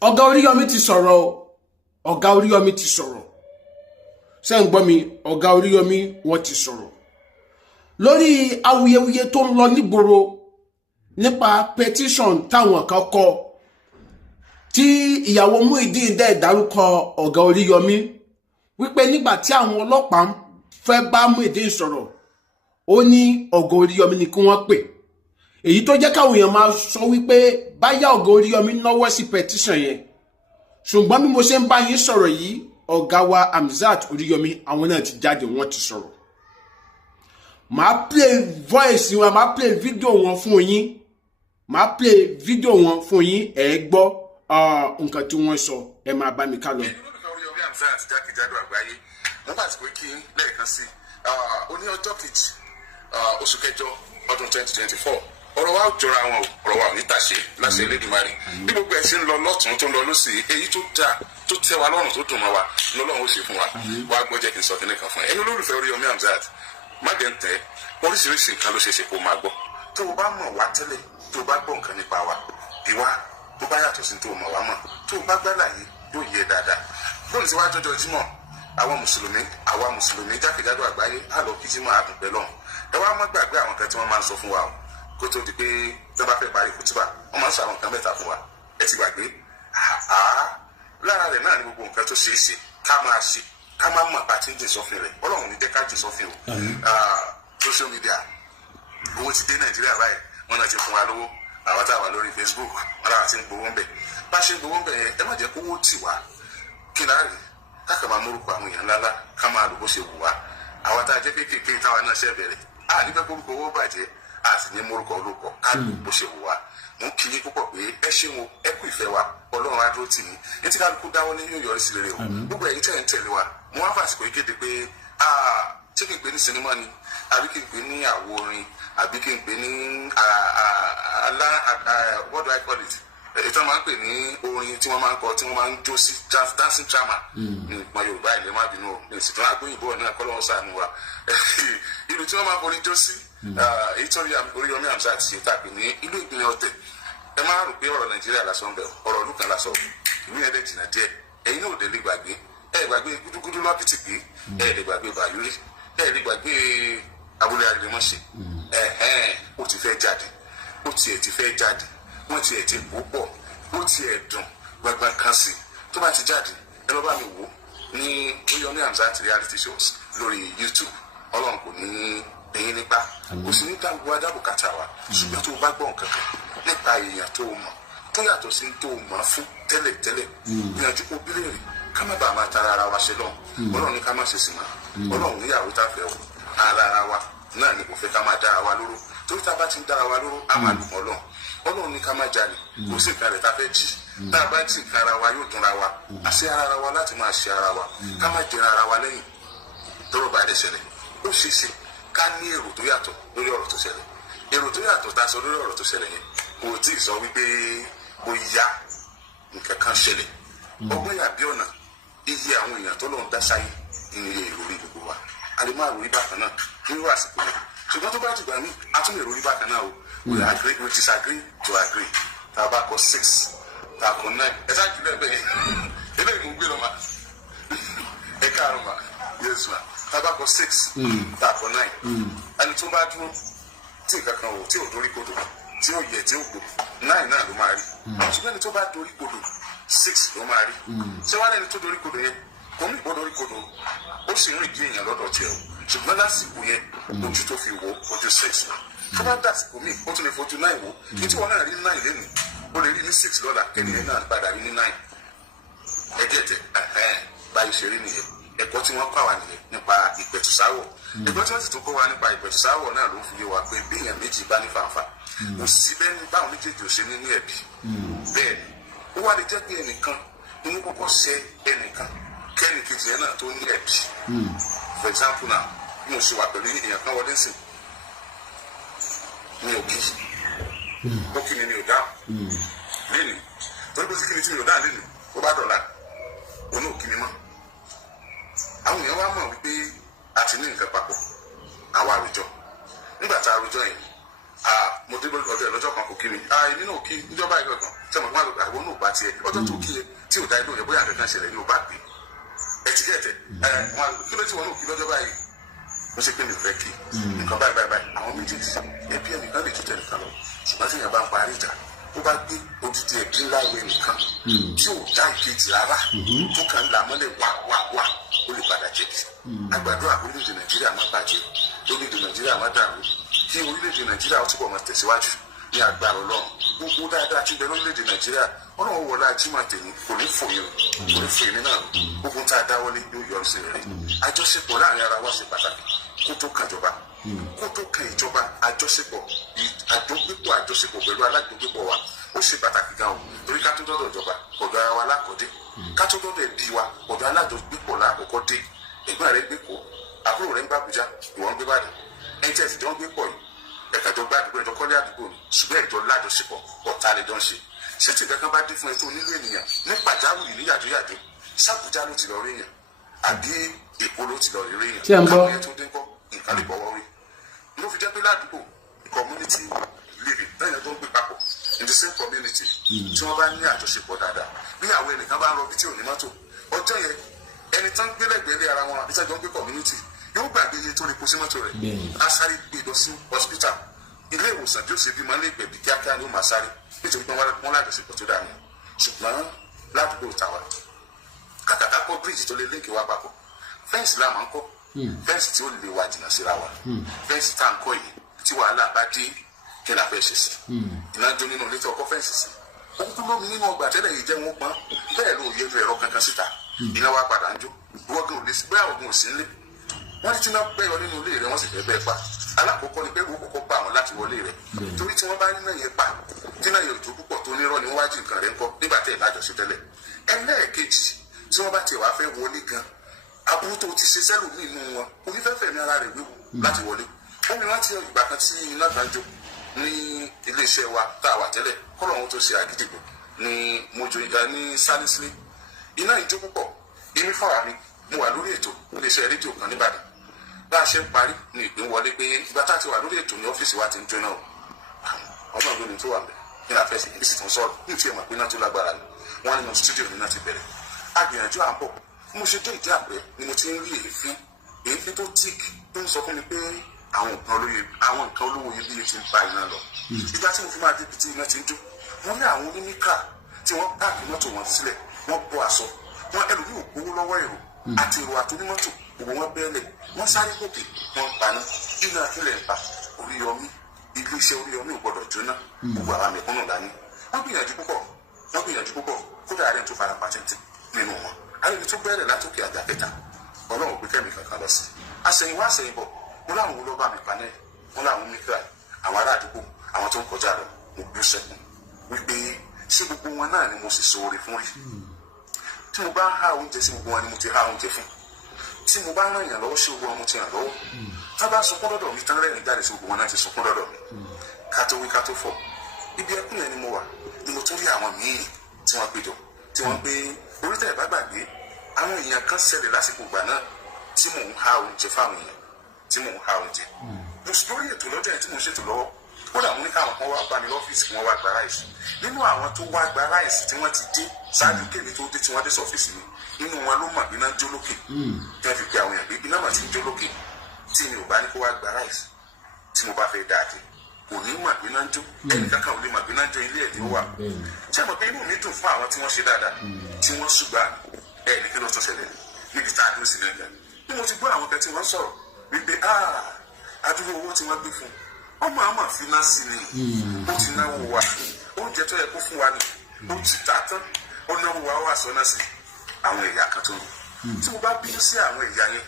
Ọ̀gá Oríyọmí ti sọ̀rọ̀ o. Ọ̀gá Oríyọmí ti sọ̀rọ̀. Ṣé ń gbọ́ mi? Ọ̀gá Oríyọmí wọ́n ti sọ̀rọ̀ lórí awuyewuye tó ń lọ nígboro nípa petition táwọn kan kọ tí ìyàwó Muyideen dẹ̀ dárúkọ ọ̀gá Oríyọmí wípé nígbà tí àwọn ọlọ́pàá fẹ́ bá Muyideen sọ̀rọ̀ ó ní ọ̀gá Oríyọmí ni kí wọ́n pè, èyí tó jẹ́ káwọn èèyàn máa sọ wípé báyà ọ̀gá Oríyọmí náwó sí petition yẹn. Ṣùgbọ́n bí mo ṣe ń bá yín sọ̀rọ̀ yìí, ọ̀gá wa Hamzat Oríyọmí àwọn náà ti jáde, wọ́n ti sọ̀rọ̀. Màá play voice wọn, màá play video wọn fún yín, màá play video wọn fún yín, ẹ gbọ́ nǹkan tí wọ́n sọ, ẹ máa bá mi ká lọ. Oríyọmí Hamzat jákèjádò àgbáyé wọ́n bá ti pé kí lẹ́ẹ̀kan sí ó ní ọjọ́ kejì oṣù kẹjọ ọdún 2024 ọ̀rọ̀ wa jọra wọn o, ọ̀rọ̀ wa ò ní tàṣe láṣẹ Elédùmarè bí gbogbo ẹ̀ ṣe ń lọ lọ́tún tó ń lọ lọ́sì èyí tó dáa tó tẹ́ wa lọ́rùn tó dùn mọ́ wa lọ́lọ́run ó ṣe fún wa wá gbọ́ jẹ́ kí n sọ kíní kan fún ẹ. ẹ̀yin olólùfẹ́ Oríyọmí Hamzat má dẹ̀ ń tẹ́ oríṣiríṣi nǹkan ló ṣe ṣe kó máa gbọ́ tó o bá mọ̀ wá tẹ́lẹ̀ tó o bá gbọ́ nǹkan nípa wa bí wá tó bá yàtọ̀ sí tó o mọ̀ wá mọ̀ tó o bá gbálàyé yóò yẹ dáadáa. lónìí tí wàá jọjọ Jímọ̀ àwa mùsùlùmí jákèjádò àgbáyé á lọ kí Jímọ̀ àdùnpẹ́ lọ́hùn. ẹ wá má gbàgbé àwọn kan tí wọ́n máa ń sọ fún wa o kó tó di pé tí wọ́n bá fẹ́ parí kútúbà wọ́n máa ń sọ àwọn nǹkan mẹ́ta fún wa ẹ ti gbàgbé lára rẹ̀ náà ni gbogbo nǹkan tó ṣeé ṣe ká máa ṣe ká má mọ̀ bá ti ń jìn sọ́fin rẹ̀ Ọlọ́run ní jẹ́ ká jìn sọ́fin o. Social media owó ti dé Nàìjíríà báyìí wọ́n náà ti fún wa lówó àwọn tá a wà lórí Facebook wọ́n láwọn ti ń gbowó ń bẹ̀ bá ṣe ń gbowó ń bẹ̀ yẹn ẹ má jẹ́ kówó tì wá kí láàrin káàkiri máa mórúkọ àwọn èèyàn ńláńlá ká máa lò bó ṣe wù wá àwọn tá a jẹ́ kéékèèké táwa náà ṣẹ̀ bẹ̀rẹ̀ a nígbà kórúkọ owó bàjẹ́ a sì ní mórúkọ olóko ká lò bó ṣe wù wá. mo ń kí yín púpọ̀ pé ẹ ṣeun ẹ kú ìfẹ́ wa Ọlọ́run á dúró tì yín ní tí kálukú dáwọ́ ní yóò yọrí sí rere o gbogbo ẹ̀yin tẹ̀ ń tẹ̀lé wa mo wá fàsìkò yìí kéde pé ṣé kí n pè ní sinimá ni àbí kí n pè ní àwo orin àbí kí n pè ní what do I call it ètò máa ń pè ní orin tí wọ́n máa ń kọ tí wọ́n máa ń jó sí dancing drama ní ìpọn Yorùbá ilẹ̀ má bínú o ní ìsìnkú agbóyìnbó náà kọ́ lọ́wọ́ sànù wa ìlú tí wọ́n máa ń forin jó sí èyí tó Oríyọmí Hamzat ṣe tàbí ní ìlú ìpínlẹ̀ Ọ̀tẹ̀ ẹ máa rò pé ọ̀rọ̀ Nàìjíríà lásán bẹ̀ ọ̀rọ̀ ìlú kan lásán ìlú yẹn lè jìnnà díẹ̀ ẹ̀yin náà ò dé lè gbàgbé ẹ gbàgbé gúdúgúdú lọ́pìtì pé ẹ lè gbàgbé Bàyúrí ẹ lè gbàgbé abúlé Àrèmọ́ṣẹ́ ó ti fẹ́ jáde ó tiẹ̀ ti fẹ́ jáde wọ́n tiẹ̀ ti bò pọ̀ ó tiẹ̀ dùn gbàgbà kan sí tó bá ti jáde ẹ lọ́ bá mi wò ní Oríyọmí Hamzat reality shows lórí YouTube Ọlọ́run kò ní ẹ̀yin nípa kò sí ní dáwọ́ adábòkátà wa ṣùgbọ́n tó o bá gbọ́ nǹkan kan nípa èèyàn tó o mọ̀ tó yàtọ̀ sí tó o mọ̀ fún tẹ́lẹ̀tẹ́lẹ̀ gbìyànjú kó bílẹ̀ rè ká má bàa máa tara ara wa ṣe lọ́hùn Ọlọ́run ní ká má ṣe sì mọ́ Ọlọ́run níyàwó tá a fẹ́ o ara wa náà ni kò fẹ́ ká máa dára wa lóró torí tá a bá ti ń dára wa lóró a máa lù mọ́ lọ́hùn Ọlọ́run ní ká má jalè kò sí nǹkan rẹ̀ tá a fẹ́ jì tá a bá jì nǹkan ara wa yóò dùnra wa àṣẹ ara wa láti máa ṣe ara wa ká má jẹ ara wa lẹ́yìn tọ́rọ̀ bá dẹ̀ ṣẹlẹ̀ ó ṣeé ṣe ká ní èrò tó yàtọ̀ lórí ọ̀rọ̀ tó ṣẹlẹ̀ èrò tó yàtọ̀ tá a sọ lórí ọ̀rọ̀ tó ṣẹlẹ̀ yẹn kò tí ì sọ wípé ó yá nǹkan kan ṣẹlẹ̀ ọgbọ́n yàbí ọ̀nà iye àwọn èèyàn tó lọ́n dá sáyé nínú iye èrò orí gbogbo wa a lè máa ròrí bákan náà nínú àsìkò yẹn ṣùgbọ́n tó bá ti gbà mí a tún lè ròrí bákan náà o we disagree to agree tá a bá kọ 6 tá a kọ 9 ẹ sáà jùlọ ẹ bẹ́ẹ̀ eléyìí mo gbé lọ ma ẹ káàárọ̀ ma yes ma tá a bá kọ 6 tá a kọ 9 ẹni tó bá dúró tí nǹkan kan wò tí ò dórí kodò tí ò yẹ tí ò gbò 9 náà ló máa rí ṣùgbọ́n ẹni tó bá dórí kodò 6 ló máa rí ṣé wàá lẹni tó dórí kodò yẹn kò ní ìbọn dórí kodò ó sì ń rìn bí èèyàn lọ́dọ̀ tiẹ̀ o ṣùgbọ́n lásìkò yẹn ojú tó fi wo ojú 6 tó bá dàsìkò míì ó tún lè fojú 9 wo ní tí wọn náà rí 9 lẹ́nu ó lè rí ní 6 lọ́la kẹ́niyẹn náà padà rí ní 9 ẹ̀jẹ̀ tẹ̀ báyìí ṣe rí nìyẹn ẹ̀kọ́ tí wọ́n kọ́ wa nìyẹn nípa ìpẹ̀tùsáwọ̀ ẹ̀kọ́ tí wọ́n sì tún kọ́ wa nípa ìpẹ̀tùsáwọ̀ náà ló fi yé wa pé bí èèyàn méjì bá ní fàǹfà kò sí bẹ́ẹ̀ ni báwọn méjèèjì ò ṣe ní ẹ̀bí bẹ́ẹ̀ ni ó wá lè jẹ́ pé ẹnìkan inú kọ́kọ́ ṣe ẹnìkan kẹ́ni kejì yẹn náà tó ní ẹ̀bí for example now bí mo ṣe wà pẹ̀lú èèyàn kan wọlé sìn mi ò kí ó kí ni mi ò dáhùn lẹ́nu torí pé kí ni tí mi ò dáhùn lẹ́nu ó bá dọ̀la òun ò kí mi mọ́ àwọn èèyàn wá mọ̀ wípé a ti ní nǹkan papọ̀ àwa àròjọ nígbà tá a rojọ́ yẹn mo dé ọjọ́ lọ́jọ́ kan kò kí mi èmi náà kí níjọba ìgbà kan tẹmọ fún àgbà àwọn náà bá tiẹ̀ ọjọ́ tó kí yẹ tí ò dá inú yẹn bóyá àgbẹ̀kan ṣẹlẹ̀ ní o bá gbé ẹtìkẹ́tẹ̀ kí ló ti wọn náà kí lọ́jọ́ báyìí mo ṣe pé mi ò fẹ́ kí nǹkan báyìí àwọn méjèèjì ẹbí ẹnìkan lè jíjẹ nìkan lọ ṣùgbọ́n tí yẹn bá ń parí ìjà ó bá gbé odidi ẹbí ńlá ìwé nìkan tí ò dá ìkejì rárá tó kàn ń là mọ́lẹ̀ wá ó lè padà jẹ̀bi àgbàdo orílẹ̀-èdè Nàìjíríà má bàjẹ́ orílẹ̀-èdè Nàìjíríà má dàrú kí orílẹ̀-èdè Nàìjíríà ó túbọ̀ máa tẹ̀síwájú ní agbára Ọlọ́run gbogbo dáadáa tí ń bẹ lórílẹ̀-èdè Nàìjíríà Ọlọ́run wọlé ajímọ̀ tèmi kò ní fòyìn náà gbogbo tá a dáwọ́lé yóò yọrí sí rere àjọṣepọ̀ láàrin ara wa ṣe pàtàkì kó tó kàjọba kó tó kan ìjọba àjọṣepọ̀ pẹ̀lú alájọgbépọ̀ wa ó ṣe pàtàkì gan o torí ká tó dọ́dọ̀ ìjọba ọ̀dọ̀ ara wa lákọ̀ọ́dé ká tó dọ́dọ̀ ẹbí wa ọ̀dọ̀ alájọgbépọ̀ lákọ̀ọ́kọ́ dé ẹ̀gbọ́n rẹ̀ gbé kó àbúrò rẹ̀ ń gbé Àbújá ìwọ̀n ń gbé Ìbàdàn ẹni tí ẹ sì jọ ń gbé pọ̀ yìí ẹ̀ka jọ gbá àdúgbò ẹjọ́ kọ́lé àdúgbò ni ṣùgbọ́n ẹ̀jọ́ lájọṣepọ̀ ọ̀tá lè jọ ń ṣe ṣé tí ìgbà kan bá dé fún ẹ tó nílò ènìyàn ní pàjáwìrì ní yàjóyàjó ṣàbújá ló ti lọ rí èèyàn àbí Èkó ló ti lọ rí èèyàn káwọn yẹn tó dé kọ́ nǹkan lè bọ́wọ́ rí ló fi jẹ́ pé ládùúgbò community living lẹ́yìn tó ń gbé papọ̀ in the same community tí wọ́n bá ní àjọṣepọ̀ dáadáa bí àwọn ẹnìkan bá ń rọbí tí ò ní mọ́tò ọjọ́ yẹn ẹni tán gbé lẹ́gbẹ̀ẹ́ ara wọn àbí tí wọ́n gbé community yóò gbàgbé iye tó lè kó sí mọ́tò rẹ̀ á sáré gbé lọ sí hospital ilé ìwòsàn bí ó ṣe bí máa ń lè gbẹ̀bí kíákíá ni ó máa sáré nítorí pé wọ́n lájọṣepọ̀ tó dà ní ṣùgbọ́n ládùúgbò tàwa kàkàkà kọ́ bíríìjì tó lè líǹkì wá papọ̀ fẹ́ǹsì la máa ń kọ́ fẹ́ǹsì tí ó lè wá jìnnà síra wa fẹ́ǹsì tá à ń kọ́ yìí tí wàhálà bá dé kí la fẹ́ ṣe sí iná jó nínú ilé tí ọkọ̀ fẹ́ǹsì sí òkú lómi nínú ọgbà tẹ́lẹ̀ yìí jẹ́ wọn pọ́n bẹ́ẹ̀ ló yẹ ẹ̀rọ kankan síta iná wa padà ń jó wọ́gùn òde bẹ́ẹ̀ ọ̀gùn òsì ńlẹ̀ wọ́n ti tún bẹ́ẹ̀ yọ nínú ilé rẹ̀ wọ́n sì fẹ́ bẹ́ẹ̀ pa alákọ̀ọ́kọ́ ni pé wọ́n kọ́kọ́ bá wọn láti wọlé rẹ̀ torí tí wọ́n bá ní náà yẹn pa tí náà yẹn tó púpọ̀ tó nírọ̀ ni wọ́n wájú nǹkan rẹ̀ ń kọ́ nígbà tẹ̀ lájọṣe tẹ́lẹ̀ ẹlẹ́ẹ̀kejì tí wọ́n bá tiẹ̀ wá fẹ́ wọlé gan aburú tó ti ṣe sẹ́lòmíì nínú wọn onífẹ́fẹ́ ní ara rẹ̀ wíwú láti wọlé wọ́n mi rántí ìgbà kan tí iná gbàǹjo ní iléeṣẹ́ wa tá a wà tẹ́lẹ̀ kọ́lọ̀ wọn tó ṣe àgídìgbò ní mojo ní sálísílẹ̀ iná ìjó púpọ̀ èmi fọ́ra mi mo wà lórí ètò iléeṣẹ́ rédíò kan níbàdàn bá a ṣe ń parí ní ìpín wọlé pé ìgbà tá a ti wà lórí ètò ní ọ́fíìsì wa ti ń jóná o ọmọ ìlú ni tó wà bẹ́ẹ̀ ní àfẹ́sì kí n sì tún sọ̀rọ̀ ní ìtì ẹ̀mọ̀ pé náà tó lágbára ni wọ́n nínú stúdíò ní náà ti bẹ̀rẹ̀ agbìyànjú à ń bọ̀ mo ṣe dé ìdí àpẹ ni mo ti ń rí èéfín tó tíìkì tó ń sọ fún mi pé àwọn nǹkan olówó iyebíye ti ń ba iná lọ ìgbà tí mo fi máa débi tí iná ti ń jó wọ́n ní àwọn onímíkà tí wọ́n páàkì mọ́tò wọn sílẹ̀ wọ́n bọ́ aṣọ wọn ẹlòmíì ò gbowó lọ́wọ́ èrò àti èrò àtònímọ́tò gbogbo wọn bẹ́ẹ̀lẹ̀ wọ́n sáré gòkè wọ́n paná iná akílẹ̀ ń pa Oríyọmí iléeṣẹ́ Oríyọmí ò gbọ́dọ̀ jóná gbogbo àwọn mẹ̀kúnnù dání wọ́n gbìyànjú púpọ̀ kódà àárẹ̀ tó fara pàtẹ́ntì nínú wọn ayébi tó bẹ̀rẹ̀ látòkè àjàkẹta Ọlọ́run gbé kẹ́mi kankan lọ sí àsẹ̀yìnwá àsẹ̀yìnbọ̀ mo láwọn olóba mi panẹ́ mo láwọn mìíràn àwọn ará àdúgbò àwọn tó ń kọjá lọ mo gbé sẹ́kùn wípé ṣé gbogbo wọn náà ni mo sì ṣoore fún rí tí mo bá ń há oúnjẹ sí gbogbo wọn ni mo ti há oúnjẹ fún tí mo bá ràn yàn lọ́wọ́ sí gbogbo wọn mo ti ràn lọ́wọ́ tá bá sunkún lọ́dọ̀ mi tán rẹ́rìn jáde sí gbogbo wọn náà ti sunkún lọ́dọ̀ mi ká tó wí ká tó fọ̀ ibi ẹkún yẹn ni mo wà ni mo tún rí àwọn míì tí wọ́n péjọ tí wọ́n gbé oríta ìbá gbàgbé àwọn èèyàn kan ṣẹlẹ̀ lásìkò ìgbà náà tí mò ń há oúnjẹ fáwọn èèyàn tí mò ń há oúnjẹ mo sì lórí ètò lọ́jọ́ yẹn tí mo ṣètò lọ́wọ́ kódà mo ní káwọn kan wá bá mi lọ́fíìsì kí wọ́n wá gba ráìsì nínú àwọn tó wá gba ráìsì tí wọ́n ti dé ṣáájú kéde tó dé tí wọ́n dé sọ́fíìsì mi nínú wọn ló mọ̀ bí iná ń jó lókè tí wọ́n fi pe àwọn èèyàn pé iná mà ti ń jó lókè tí mi ò bá ní kó wá gba ráìsì tí mo bá fẹ́ dáa dé kò ní mọ̀ bí iná ń jó ẹnì kankan ò lè mọ̀ bí iná ń jó ilé ẹ̀ ní ó wà ṣé mo pé inú mi dùn fún àwọn tí wọ́n ṣe dáadáa tí wọ́n ṣùgbà ẹnì kí ló tún ṣẹlẹ̀ níbi tá a dúró sí lẹ́gbẹ̀ẹ́ bí mo ti gbọ́ àwọn kan tí wọ́n sọ̀rọ̀ wípé adúrú owó tí wọ́n gbé fún ọmọ àmọ́ fínà sí ni ó ti náwó wa oúnjẹ tó yẹ kó fún wa ni ó ti tà tán ó náwó wa wà sọ́nà sí àwọn ẹ̀yà kan tó ní tí mo bá bínú sí àwọn ẹ̀yà yẹn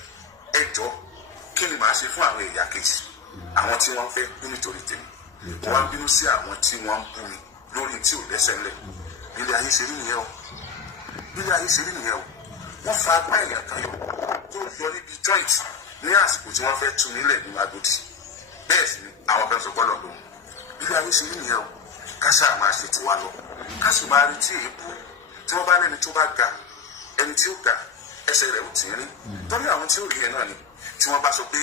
ẹ jọ̀ọ́ kí ni màá ṣe fún àwọn ẹ̀yà kejì àwọn tí wọ́n fẹ́ kú nítorí tèmi wọ́n wá bínú sí àwọn tí wọ́n ń bú mi lórí tí ò lẹ́sẹ̀ ńlẹ̀ ilé ayé ṣe rí nìyẹn o wọ́n fa agbá ẹ̀yà kan yọ tó yọ níbi joint ní àsìkò tí wọ́n fẹ́ tú nílẹ̀ ní Agodi bẹ́ẹ̀ sì ni àwọn kan sọ gbọ́dọ̀ lóhùn ilé ayé ṣe rí nìyẹn o ká ṣáà máa ṣe tiwa lọ ká sì máa retí èébú tí wọ́n bá lẹ́ni tó bá ga ẹni tí ó ga ẹsẹ̀ rẹ̀ ò tì í rí torí àwọn tí ó rí yẹn náà ni tí wọ́n bá sọ pé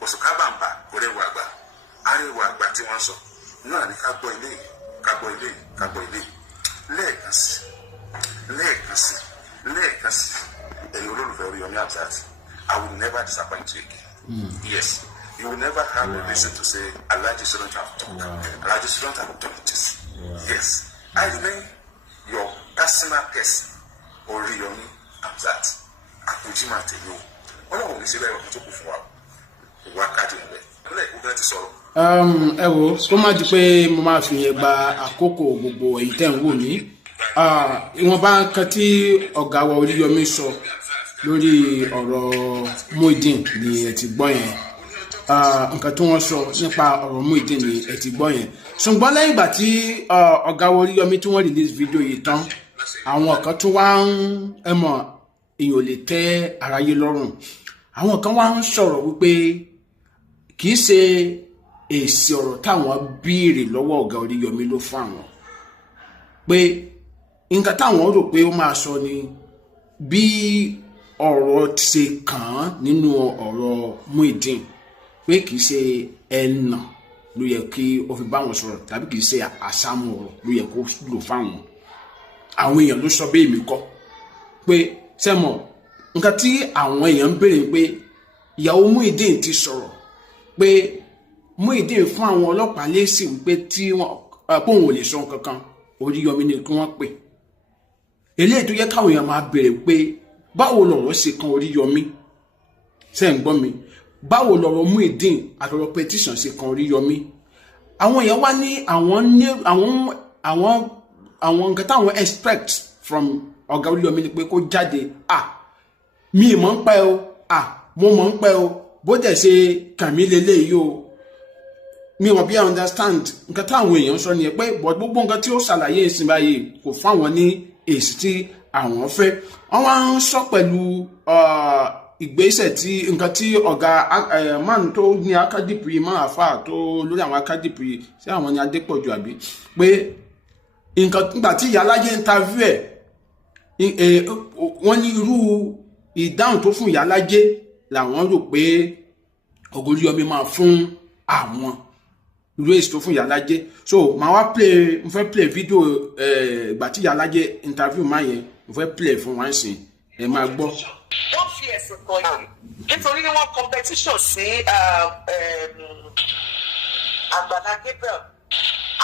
òṣùká bàǹbà kò rẹwà àgbà ariwo àgbà tí wọ́n sọ náà ni ká gbọ́ ilé yìí ká gbọ́ ilé yìí ká gbọ́ ilé yìí lẹ́ẹ̀kan sí ẹ̀yin olólùfẹ́ Oríyọmí Hamzat, I will never disappoint you again. Yes, you will never have a reason to say Alhaji shouldn't have talked. Alhaji shouldn't have done this. Yes, I remain your personal person, Oríyọmí Hamzat. Àkójímà tèmi o. Ọlọ́run ní síbẹ̀ ọ̀hún tó kù fún wa. Ìwà káàdì rẹ̀. Ìpínlẹ̀ Èkó bẹ́ẹ̀ ti sọ̀rọ̀. Ẹ wo kó má di pé mo máa fi yẹn gba àkókò gbogbo èyí tẹ́ ń wò ní. Ìwọ̀nba nǹkan tí ọ̀gá wa Oríyọmí sọ lórí ọ̀rọ̀ Muyideen ni ẹ ti gbọ́ yẹn. Nǹkan tí wọ́n sọ nípa ọ̀rọ̀ Muyideen ni ẹ ti gbọ́ yẹn. Ṣùgbọ́n lẹ́yìn ìgbà tí ọ̀gá wa Oríyọmí tí wọ́n release fídíò yìí tán, àwọn kan tún wá ń èèyàn ò lè tẹ́ aráyé lọ́rùn. Àwọn kan wá ń sọ̀rọ̀ wípé kì í ṣe èsì ọ̀rọ̀ táwọn béèrè lọ́wọ́ ọ̀gá Oríyọmí ló fún àwọn, pé nǹkan táwọn rò pé ó máa sọ ni bí ọ̀rọ̀ ṣe kàn án nínú ọ̀rọ̀ Muyideen, pé kì í ṣe ẹ̀nà ló yẹ kí ó fi bá wọn sọ̀rọ̀ tàbí kì í ṣe àṣàmù ọ̀rọ̀ ló yẹ kó lò fáwọn. Àwọn èèyàn ló sọ bẹ́ẹ̀ mi kọ́ pé sẹ́mọ̀ nǹkan tí àwọn èèyàn ń béèrè pé ìyàwó Muyideen ti sọ̀rọ̀ pé Muyideen fún àwọn ọlọ́pàá lésì wípé tí wọ́n pòun ò lè sọ nǹkan kan, Oríyọmí ni kí wọ́n pè. Eléyìí tó yẹ káwọn èèyàn máa béèrè pé báwo lọ̀rọ̀ ṣe kan Oríyọmí, ṣé ń gbọ́ mi? Báwo lọ̀rọ̀ Muyideen àtọ̀rọ̀ petition ṣe kan Oríyọmí? Àwọn èèyàn wá ní àwọn nǹkan táwọn expect from ọ̀gá Oríyọmí ni pé kó jáde, mi ì mọ̀ ń pẹ́ o, mo mọ̀ ń pẹ́ o, bó dẹ̀ ṣe kàn mí lélẹ́yìí o, mi ò bí I understand nǹkan táwọn èèyàn sọ nìyẹn pé gbogbo nǹkan tí ó ṣàlàyé ìsìn báyìí kò fáwọn ní èsì tí àwọn fẹ́. Wọ́n wá ń sọ pẹ̀lú ìgbésẹ̀ tí nǹkan tí ọ̀gá man tó ní akadipri máa fà tó lórí àwọn akadipri sí àwọn ní Adépọ̀jù àbí, pé nǹkan nígbà tí ìyá alájẹ interview ẹ̀ wọ́n ní irú ìdáhùn tó fún ìyá alájẹ làwọn rò pé ọ̀gá Oríyọmí máa fún àwọn irú èsì tó fún ìyá alájẹ. So màá wá mo fẹ́ play fídíò ìgbà tí ìyá alájẹ interview máa yẹn, mo fẹ́ play fún wọn sìn, ẹ máa gbọ́. Wọ́n fi ẹ̀sùn kan yìí nítorí wọ́n competition sí Àgbàlá Gabriel.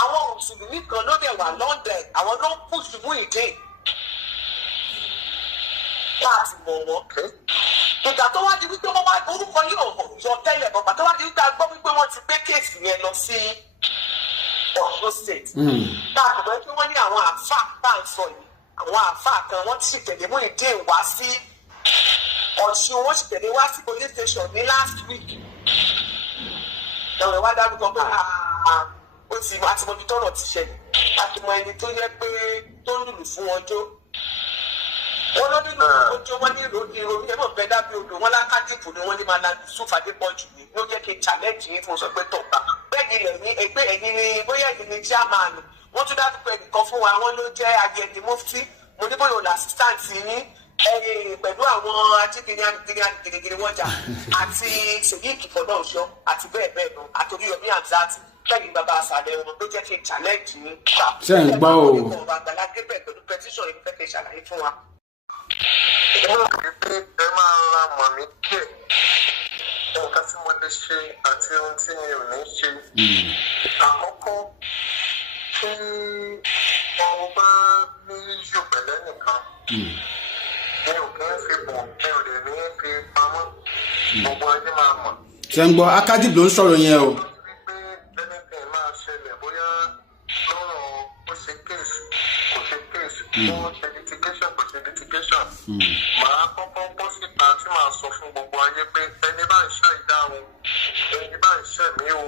Àwọn mùsùlùmí kan ló dẹ̀ wà London, àwọn ló ń push Muyideen láti mọ̀ wọ́n. Ìgbà tó wá di wípé wọ́n wá orúkọ yóò yọ tẹ́lẹ̀ bọ̀gbà tó wá di wípé a gbọ́ wípé wọ́n ti gbé kéèsì yẹn lọ sí Ọ̀ṣun State. Táà kò mọ̀ pé wọ́n ní àwọn àáfàá bá ń sọ yìí, àwọn àáfàá kan wọ́n ti tẹ̀lé Muyideen wá sí Ọ̀ṣun, wọ́n sì tẹ̀lé wá sí police station ní last week. Ẹ̀wọ̀n wá dárúkọ pé ó ti àti mọbi tọ́rọ̀ ti ṣẹlẹ̀, àti mọ ẹni tó yẹ pé tó lùlù fún wọn jó. Wọ́n ló nínú ojú wọn ní ìròyìn ẹ̀mọ́ bẹ́ẹ̀ dábí odò wọn lákàdìpù ni wọ́n ní máa la Adépọ̀jù ní ló jẹ́ kí n challenge yín tí mo sọ pé tọ̀gbà. Bẹ́ẹ̀ ni ẹ̀yin ẹgbẹ́ ẹ̀yin ni bóyá ẹ̀yin ni chairman, wọ́n tún dájú pé ẹnìkan fún wa, wọ́n ló jẹ́ Agẹ̀dẹ̀ Mufti, mo ní bóyá òun assistant yín pẹ̀lú àwọn ajínigbìnrin wọn jà àti Sheikh Fọlọ́runṣọ́ àti bẹ́ẹ̀ bẹ́ẹ̀ lọ àti Oríyọmí Hamzat kẹ́yìn bàbá àṣàlẹ̀ wọn ló jẹ́ kí n challenge yín. Ṣé ń gbọ́ o? Àgbàlá Gabriel pẹ̀lú petition yìí fẹ́ kí n ṣàlàyé fún wa. Mo rí pé ẹ máa ra mọ̀ mí díẹ̀ nǹkan tí mo lè ṣe àti ohun tí mi ò ní ṣe. Àkọ́kọ́ tí ọmọ bá ní yíyù pẹ̀lẹ́ nìkan mi ò kí ń fi bò, mi ò lè ní fi pamọ́, gbogbo ayé máa mọ̀. Ṣé ń gbọ́? Akadip ló ń sọ̀rọ̀ yẹn o. Wípé anything máa ṣẹlẹ̀ bóyá lọ́rọ̀ ó ṣe case kò ṣe case, ó ṣe litigation kò ṣe litigation. Màá kọ́kọ́ bọ́ síta tí màá sọ fún gbogbo ayé pé ẹni bá ń ṣe ìdáhùn, ẹni bá ń ṣẹ̀mí o,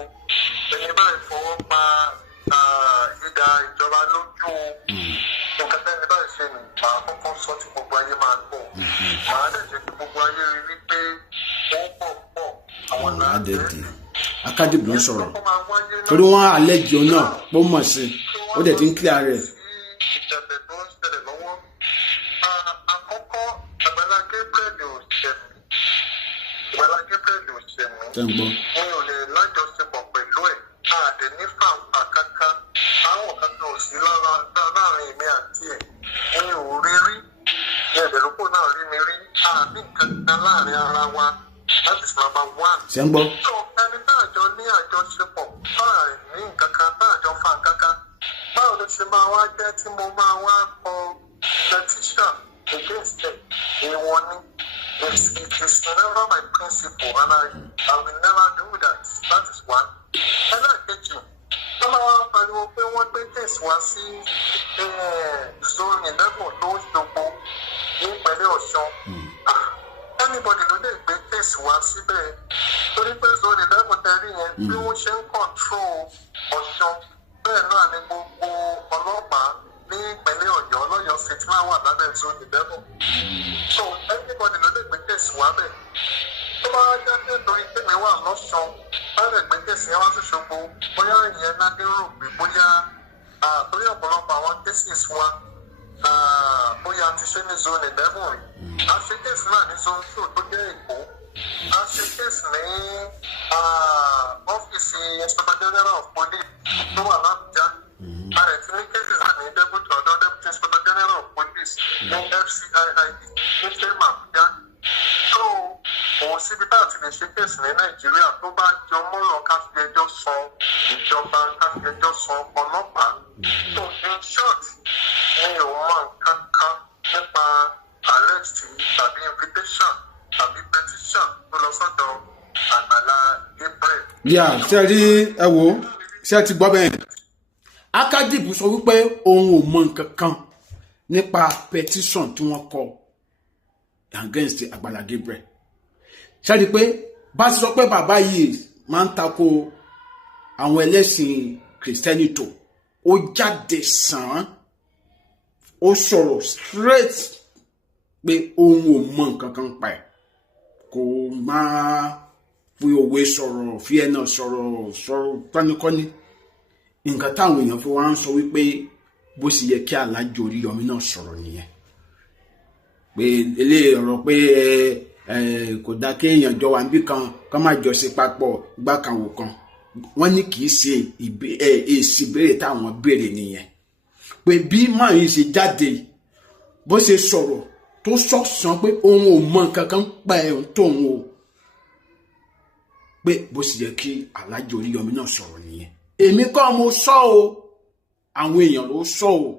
ẹni bá ń fọwọ́ pa ìdá ìjọba lójú nǹkan tẹ́ni bá ń ṣe nì, màá kọ́kọ́ sọ tí gbogbo ayé máa gbọ́. Màá dẹ̀ jẹ́ kí gbogbo ayé rí wípé wọ́n pọ̀ àwọn làádẹ́ẹ̀dì. Akadip ló ń sọ̀rọ̀ torí wọ́n àlejò náà pọ̀ mọ̀ sí ó dẹ̀ ti ń clear rẹ̀. Ìṣẹ̀lẹ̀ tó ń ṣẹlẹ̀ lọ́wọ́, àkọ́kọ́ Àgbàlá Gabriel ò ṣẹ̀mí. Àgbàlá Gabriel ò ṣẹ̀mí. Ṣé ń gbọ́? Mi ò lè lájọṣepọ̀ pẹ̀lú ẹ̀. rí àní kankan láàrin ara wa. That is number one. ṣé ń gbọ́. So ẹni tá àjọ ní àjọṣepọ̀ báà ní nǹkan kan tá àjọ fa nǹkan kan báwo ló ṣe máa wá jẹ́ tí mo máa wá kọ petition against it? Èèwọ̀ ni. It is never my principle and I will never do that. That is one. Ẹlẹ́ẹ̀kejì, wọ́n máa wá pariwo pé wọ́n gbé case wá sí zone 11 lóṣogbo ní ìpínlẹ̀ Ọ̀ṣun. Anybody ló lè gbé case wá síbẹ̀ torí pé zone 11 tẹ́rí yẹn bí wọ́n ṣe ń control Ọ̀ṣun bẹ́ẹ̀ náà ni gbogbo ọlọ́pàá ní ìpínlẹ̀ Ọ̀yọ́ lọ́yọ́ state máa wà lábẹ́ zone 11. So anybody ló lè gbé case wá bẹ́ẹ̀. Tó bá jáde torí pé mi wà lọ́ṣun bá lè gbé case yẹn wá sí Ṣogbo bóyá ìyẹn náà ní rò pé bóyá torí ọ̀pọ̀lọpọ̀ àwọn cases wa bóyá ti ṣe ní zone 11 rí. A ṣe case náà ní zone 2 tó jẹ́ Èkó. A ṣe case ní ọ́fíìsì Inspector General of Police tó wà l'Àbújá. A rẹ̀ ti ní cases náà ní Deputy Inspector General of Police ní FCIID ní Sẹ́mà Àbújá. So òun síbi tá a ti lè ṣe case ní Nàìjíríà tó bá jọ mọ́rọ̀ ká fi ẹjọ́ san ìjọba ká fi ẹjọ́ san ọlọ́pàá. So in short mi ò mọ nǹkan kan nípa arrest tàbí invitation tàbí petition tó lọ sọ́dọ̀ Àgbàlá Gabriel. yà ṣe rí ẹ wò ṣe ti gbọ́ bẹ́ẹ̀. Akadip sọ wípé òun ò mọ nǹkan kan nípa petition tí wọ́n kọ against Àgbàlá Gabriel. ṣe rí pé bá ti sọ pé bàbá yìí máa ń tako àwọn ẹlẹ́sìn Christianity ó jáde sàn án ó sọ̀rọ̀ straight pé òun ò mọ nǹkan kan pa ẹ̀ kò máa fi òwe sọ̀rọ̀ fi ẹ̀nà sọ̀rọ̀ kọ́nikọ́ni nǹkan táwọn èèyàn fi wá ń sọ wípé bó sì yẹ kí Alhaji Oríyọmí náà sọ̀rọ̀ nìyẹn pé eléyìí ọ̀rọ̀ pé kò dá kéèyàn jọ wà níbì kan kọ́ máa jọ sí papọ̀ gbá kan wò kan wọ́n ní kì í ṣe èsì ìbéèrè táwọn béèrè nìyẹn pé bí máa yìí ṣe jáde bó ṣe sọ̀rọ̀ tó sọ̀sán pé òun ò mọ nǹkan kan pa ẹ̀ tóun o pé bó sì yẹ kí Alhaji Oríyọmí náà sọ̀rọ̀ nìyẹn èmi kọ́ mo sọ o àwọn èèyàn ló sọ o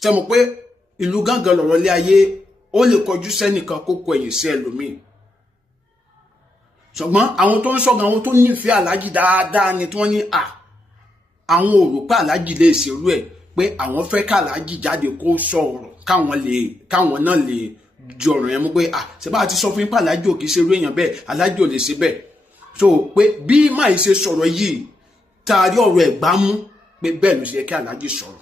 ṣe mọ̀ pé ìlú gángan lọ̀rọ̀ lé ayé ó lè kọjú sẹ́nìkan kó kọ ẹ̀yìn sí ẹlòmíì ṣùgbọ́n àwọn tó ń sọ̀gàn àwọn tó nífẹ̀ẹ́ Alhaji dáadáa ni tí wọ́n ní àwọn ò rò pé Alhaji lè ṣerú ẹ̀ pé àwọn fẹ́ ká Alhaji jáde kó sọ̀rọ̀ káwọn náà lè di ọ̀rọ̀ yẹn mú pé ṣe bá ti sọ fún yín pé Alhaji ò kì í ṣerú èèyàn bẹ́ẹ̀ Alhaji ò lè ṣe bẹ́ẹ̀ so pé bí máa ṣe sọ̀rọ̀ yìí taari ọ̀rọ̀ ẹ̀ gbá mú pé bẹ́ẹ̀ ló ṣe yẹ kí Alhaji sọ̀rọ̀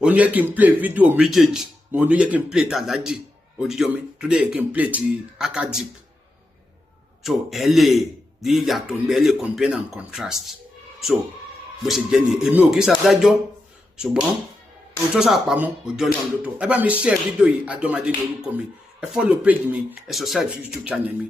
ó ní yẹ kí n play fídíò méjèèjì mo ní yẹ kí n play ti Alhaji Oríyọmí tó dẹ̀ yẹ kí n play ti Akadip so ẹ lè di ìyàtọ̀ ní ẹ lè compare and contrast so bó ṣe jẹ́ ni èmi ò kì í ṣàdájọ́ ṣùgbọ́n ohun tó ṣàpamọ́ òjò náà ló tó ẹ bá mi share fídíò yìí Àjọmádé ní orúkọ mi ẹ follow page mi ẹ subscribe sí YouTube channel mi.